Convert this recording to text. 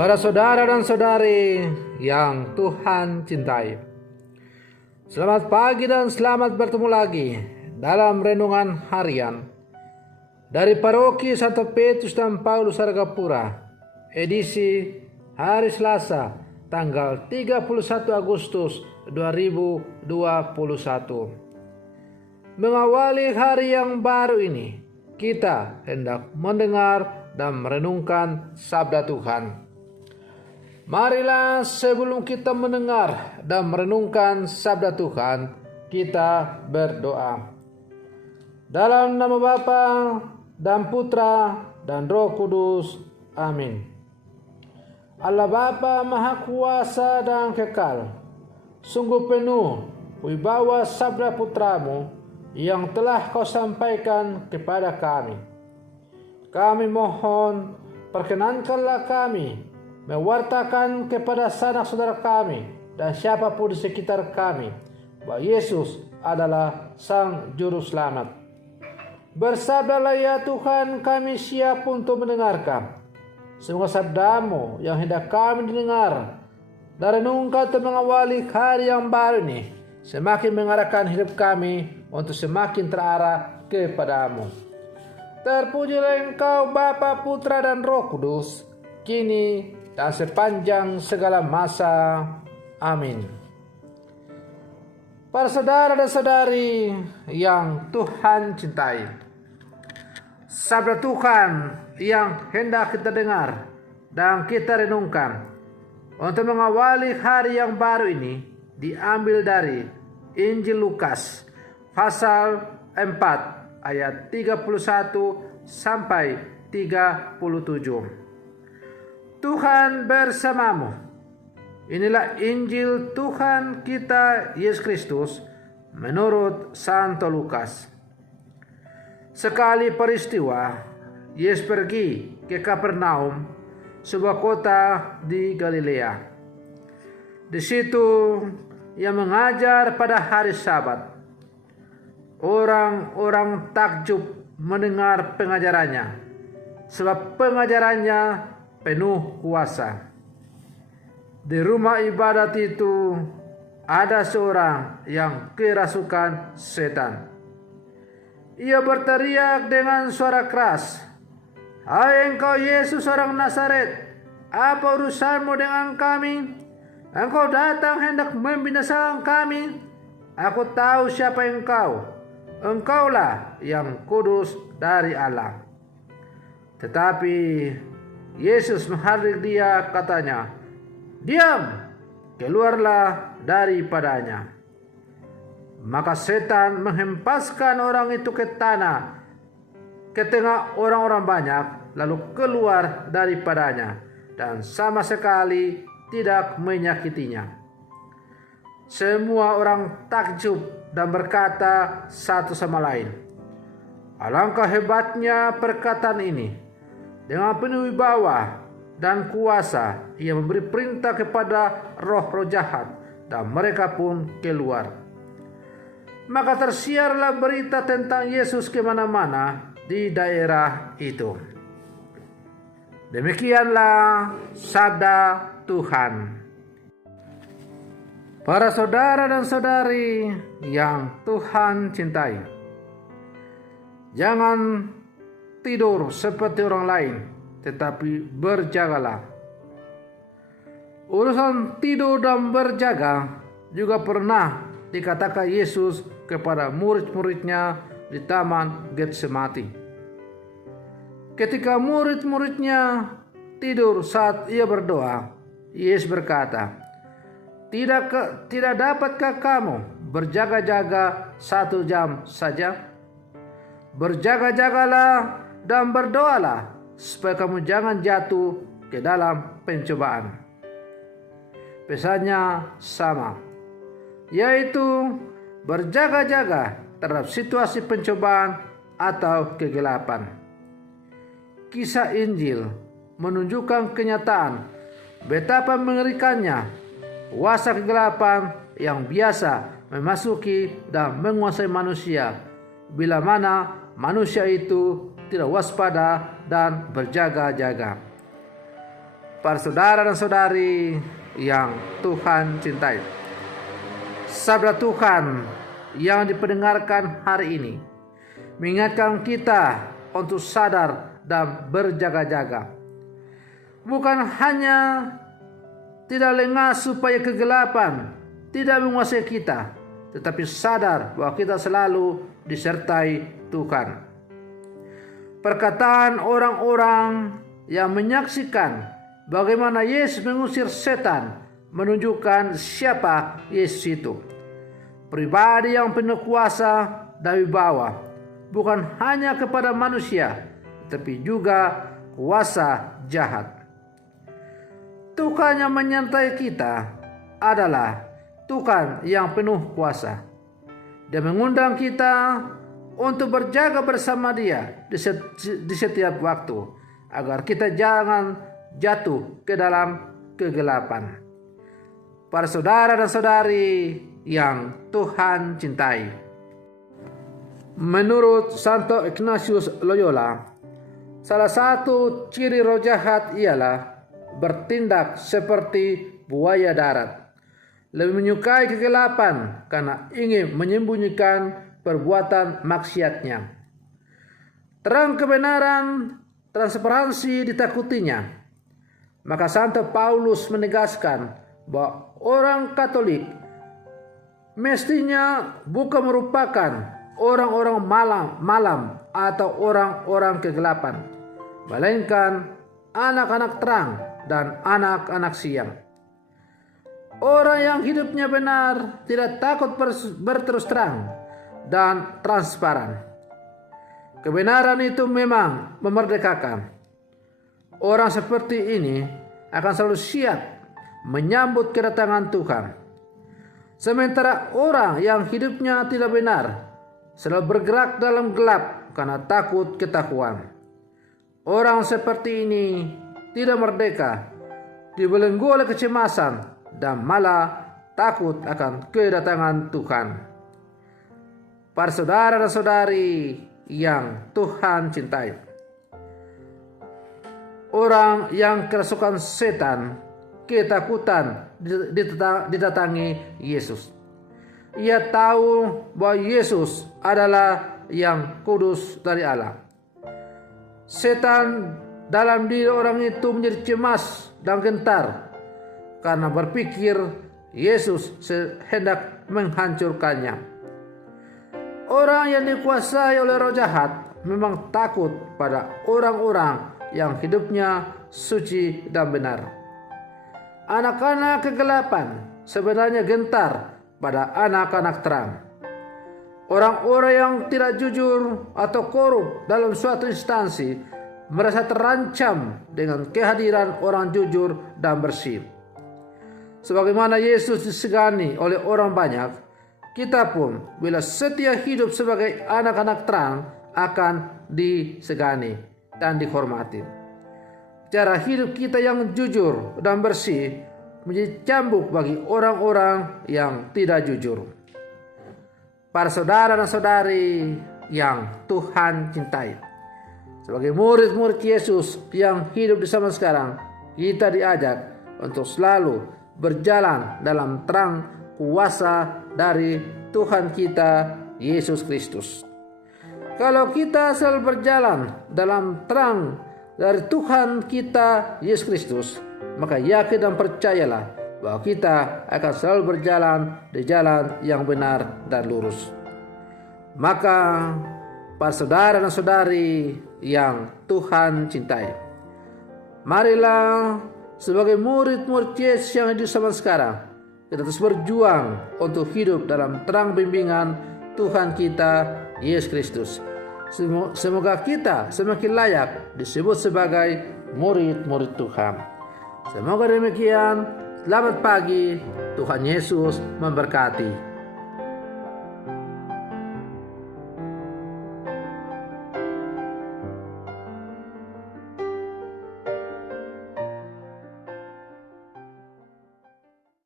Para saudara dan saudari yang Tuhan cintai, selamat pagi dan selamat bertemu lagi dalam renungan harian dari Paroki Santo Petrus dan Paulus Argapura, edisi hari Selasa tanggal 31 Agustus 2021. Mengawali hari yang baru ini, kita hendak mendengar dan merenungkan sabda Tuhan. Marilah sebelum kita mendengar dan merenungkan sabda Tuhan, kita berdoa. Dalam nama Bapa dan Putra dan Roh Kudus. Amin. Allah Bapa Maha Kuasa dan Kekal, sungguh penuh wibawa sabda Putramu yang telah Kau sampaikan kepada kami. Kami mohon, perkenankanlah kami mewartakan kepada sanak saudara kami dan siapapun di sekitar kami bahwa Yesus adalah Sang Juru Selamat. Bersabdalah ya Tuhan, kami siap untuk mendengarkan. Semoga sabdamu yang hendak kami dengar dan renungkan untuk mengawali hari yang baru ini semakin mengarahkan hidup kami untuk semakin terarah kepadamu. Terpujilah Engkau Bapa, Putra dan Roh Kudus, kini dan sepanjang segala masa. Amin. Para saudara dan saudari yang Tuhan cintai, sabda Tuhan yang hendak kita dengar dan kita renungkan untuk mengawali hari yang baru ini diambil dari Injil Lukas pasal 4 ayat 31 sampai 37. Tuhan bersamamu. Inilah Injil Tuhan kita Yesus Kristus menurut Santo Lukas. Sekali peristiwa, Yesus pergi ke Kapernaum, sebuah kota di Galilea. Di situ Ia mengajar pada hari Sabat. Orang-orang takjub mendengar pengajarannya, sebab pengajarannya penuh kuasa. Di rumah ibadat itu ada seorang yang kerasukan setan. Ia berteriak dengan suara keras, "Hai engkau Yesus orang Nazaret, apa urusanmu dengan kami? Engkau datang hendak membinasakan kami. Aku tahu siapa engkau. Engkaulah yang kudus dari Allah." Tetapi Yesus menghadik dia, katanya, "Diam, keluarlah daripadanya." Maka setan menghempaskan orang itu ke tanah, ke tengah orang-orang banyak, lalu keluar daripadanya, dan sama sekali tidak menyakitinya. Semua orang takjub dan berkata satu sama lain, "Alangkah hebatnya perkataan ini. Dengan penuh wibawa dan kuasa Ia memberi perintah kepada roh-roh jahat, dan mereka pun keluar." Maka tersiarlah berita tentang Yesus kemana-mana di daerah itu. Demikianlah sabda Tuhan. Para saudara dan saudari yang Tuhan cintai, jangan tidur seperti orang lain, tetapi berjagalah. Urusan tidur dan berjaga juga pernah dikatakan Yesus kepada murid-muridnya di Taman Getsemani. Ketika murid-muridnya tidur saat Ia berdoa, Yesus berkata, Tidak dapatkah kamu berjaga-jaga 1 jam saja? Berjaga-jagalah dan berdoalah supaya kamu jangan jatuh ke dalam pencobaan. Pesannya sama, yaitu berjaga-jaga terhadap situasi pencobaan atau kegelapan. Kisah Injil menunjukkan kenyataan betapa mengerikannya kuasa kegelapan yang biasa memasuki dan menguasai manusia bila mana manusia itu tidak waspada dan berjaga-jaga. Para saudara dan saudari yang Tuhan cintai, sabda Tuhan yang dipendengarkan hari ini mengingatkan kita untuk sadar dan berjaga-jaga. Bukan hanya tidak lengah supaya kegelapan tidak menguasai kita, tetapi sadar bahwa kita selalu disertai Tuhan. Perkataan orang-orang yang menyaksikan bagaimana Yesus mengusir setan menunjukkan siapa Yesus itu. Pribadi yang penuh kuasa dan wibawa, bukan hanya kepada manusia, tapi juga kuasa jahat. Tuhan yang menyertai kita adalah Tuhan yang penuh kuasa. Dia mengundang kita untuk berjaga bersama Dia di setiap waktu, agar kita jangan jatuh ke dalam kegelapan. Para saudara dan saudari yang Tuhan cintai, menurut Santo Ignatius Loyola, salah satu ciri roh jahat ialah bertindak seperti buaya darat, lebih menyukai kegelapan karena ingin menyembunyikan perbuatan maksiatnya. Terang kebenaran, transparansi ditakutinya. Maka Santo Paulus menegaskan bahwa orang Katolik mestinya bukan merupakan orang-orang malam atau orang-orang kegelapan, melainkan anak-anak terang dan anak-anak siang. Orang yang hidupnya benar tidak takut berterus terang dan transparan. Kebenaran itu memang memerdekakan. Orang seperti ini akan selalu siap menyambut kedatangan Tuhan. Sementara orang yang hidupnya tidak benar selalu bergerak dalam gelap karena takut ketakuan. Orang seperti ini tidak merdeka, dibelenggu oleh kecemasan dan malah takut akan kedatangan Tuhan. Para saudara dan saudari yang Tuhan cintai, orang yang kerasukan setan ketakutan didatangi Yesus. Ia tahu bahwa Yesus adalah yang kudus dari Allah. Setan dalam diri orang itu menjadi cemas dan gentar karena berpikir Yesus hendak menghancurkannya. Orang yang dikuasai oleh roh jahat memang takut pada orang-orang yang hidupnya suci dan benar. Anak-anak kegelapan sebenarnya gentar pada anak-anak terang. Orang-orang yang tidak jujur atau korup dalam suatu instansi merasa terancam dengan kehadiran orang jujur dan bersih. Sebagaimana Yesus disegani oleh orang banyak, kita pun bila setia hidup sebagai anak-anak terang akan disegani dan dihormati. Cara hidup kita yang jujur dan bersih menjadi cambuk bagi orang-orang yang tidak jujur. Para saudara dan saudari yang Tuhan cintai, sebagai murid-murid Yesus yang hidup di zaman sekarang, kita diajak untuk selalu berjalan dalam terang kuasa dari Tuhan kita Yesus Kristus. Kalau kita selalu berjalan dalam terang dari Tuhan kita Yesus Kristus, maka yakin dan percayalah bahwa kita akan selalu berjalan di jalan yang benar dan lurus. Maka para saudara dan saudari yang Tuhan cintai, marilah sebagai murid-murid Yesus yang hidup zaman sekarang, kita terus berjuang untuk hidup dalam terang bimbingan Tuhan kita Yesus Kristus. Semoga kita semakin layak disebut sebagai murid-murid Tuhan. Semoga demikian. Selamat pagi. Tuhan Yesus memberkati.